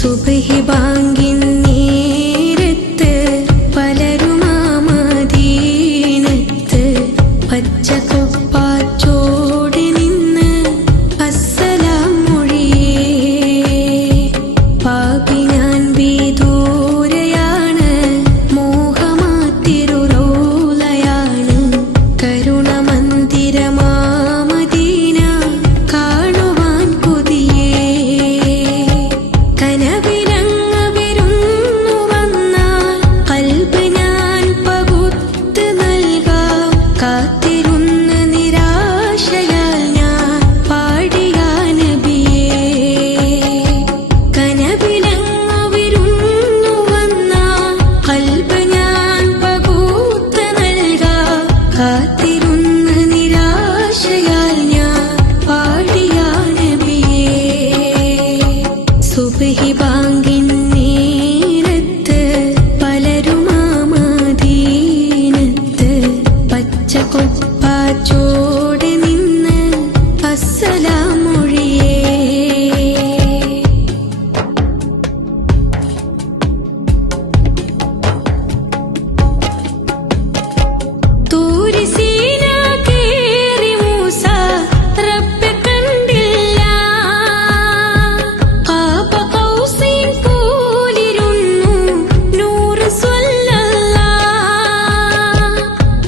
സുബ്ഹി ബാങ്കിൻ നേരത്ത് പലരുമാ മദീനത്ത് പച്ചക്കൊപ്പാച്ചോടെ നിന്ന് അസ്സലാം മൊഴിയേ. പാപി ഞാൻ വിദൂരയാണ്, മോഹമാത്തിരു റൗളയാണ്, കരുണമന്ദിരമാ മദീന കാണുവാൻ കൊതിയേ. കനവിലങ്ങ് വിരുന്നു വന്നാൽ ഖൽബ് ഞാൻ പകുത്ത് നൽകാം. കാത്തിരുന്ന് നിരാശയാൽ ഞാൻ പാടിയ നബിയേ. കനവിലങ്ങ് വിരുന്നു വന്നാൽ ഖൽബ് ഞാൻ പകുത്ത് നൽകാം. കാത്തിരുന്ന് നിരാശയാൽ ഞാൻ പാടിയ നബിയേ. സുബ്ഹി ബാങ്കിൻ നേരത്ത് പലരുമാ മദീനത്ത് പച്ചക്കൊപ്പാച്ചോടെ നിന്ന് അസ്സലാം മൊഴിയേ. തൂരി സീന കേറി മൂസ റബ്ബെ കണ്ടില്ല. ഖാബ ഖൗസൈൻ പോലിരുന്നു നൂറ് സ്വല്ലല്ലാഹ്.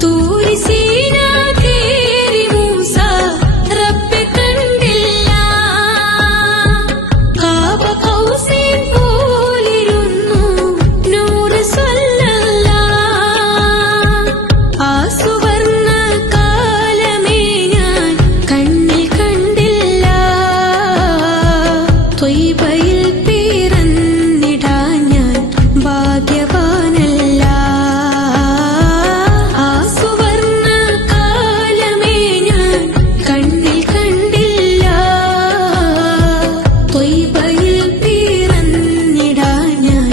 തൂരി സീന കേറി മൂസ റബ്ബെ കണ്ടില്ല. ഖാബ ഖൗസൈൻ പോലിരുന്നു നൂറ് സ്വല്ലല്ലാഹ്. ആ സുവർണ്ണ കാലമേ ഞാൻ കണ്ണിൽ കണ്ടില്ല. ത്വയ്ബയിൽ പിറന്നിടാൻ ഞാൻ ഭാഗ്യവാനല്ല. ആ സുവർണ്ണ കാലമേ ഞാൻ കണ്ണിൽ കണ്ടില്ല. ത്വയ്ബയിൽ പിറന്നിടാൻ ഞാൻ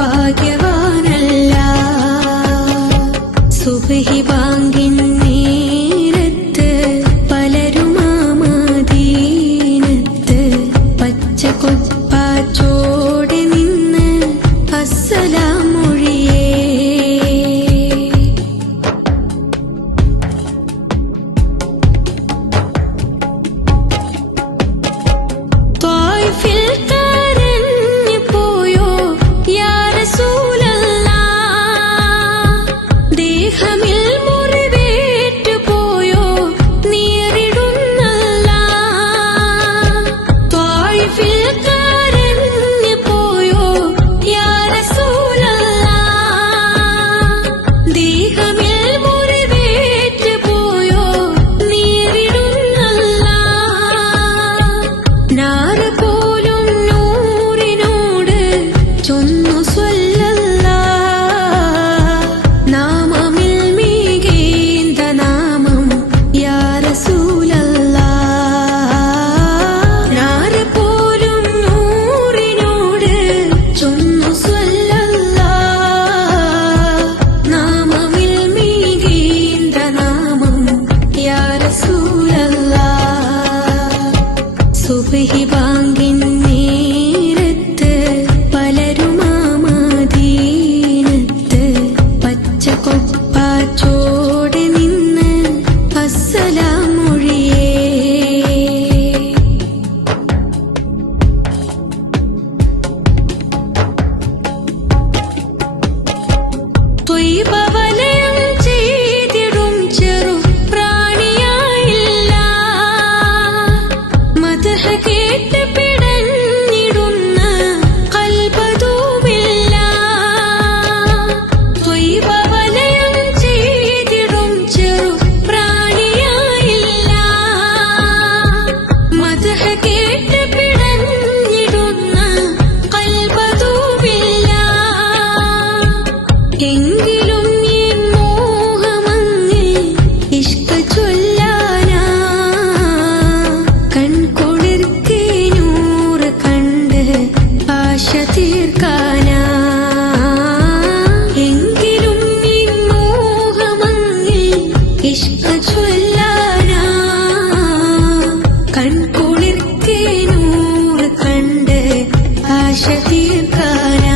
ഭാഗ്യവാനല്ല. സുബ്ഹി ബാങ്കിൻ നേരത്ത് പലരുമാ മദീനത്ത് പച്ചക്കൊപ്പാച്ചോടെ നിന്ന് അസ്സലാം മൊഴിയേ. ത്വായിഫിൽ കരഞ്ഞു പോയോ യാ റസൂലല്ലാഹ്. ദേഹമിൽ മുറിവേറ്റു പോയോ നേരിടുന്നല്ലാഹ്. ത്വായിഫിൽ കരഞ്ഞു പോയോ യാ റസൂലല്ലാഹ്. ദേഹമിൽ മുറിവേറ്റു പോയോ നേരിടുന്നല്ലാഹ്. നാറ് പോലും നൂറിനോട് ചൊന്നു സ്വല്ലല്ലാഹ്. നാമമിൽ മികേന്ത നാമം യാ റസൂലല്ലാഹ്. നാറ് പോലും നൂറിനോട് ചൊന്നു സ്വല്ലല്ലാഹ്. നാമമിൽ മികേന്ത നാമം യാ റസൂലല്ലാഹ്. സുബ്ഹി ബാങ്കിൻ നേരത്ത് പലരുമാ മദീനത്ത് പച്ചക്കൊപ്പാച്ചോടെ നിന്ന് അസ്സലാം മൊഴിയേ. ത്വയ്ബ വലയം ചെയ്തിടും ചെറു പ്രാണിയായില്ല. മദ്ഹ് കേട്ട് പിടഞ്ഞിടുന്ന ഖൽബതുമില്ല. ത്വയ്ബ വലയം ചെയ്തിടും ചെറു പ്രാണിയായില്ല. മദ്ഹ് കേട്ട് പിടഞ്ഞിടുന്ന ഖൽബതുമില്ല. എങ്കിലും ഈ മോഹമങ്ങ് ഇഷ്ക് ചൊല്ലാനാ. കൺകുളിർക്കെ നൂറ് കണ്ട് ആശ തീർക്കാനാ. എങ്കിലും ഈ മോഹമങ്ങ് ഇഷ്ക് ചൊല്ലാനാ. കൺകുളിർക്കെ നൂറ് കണ്ട് ആശ തീർക്കാനാ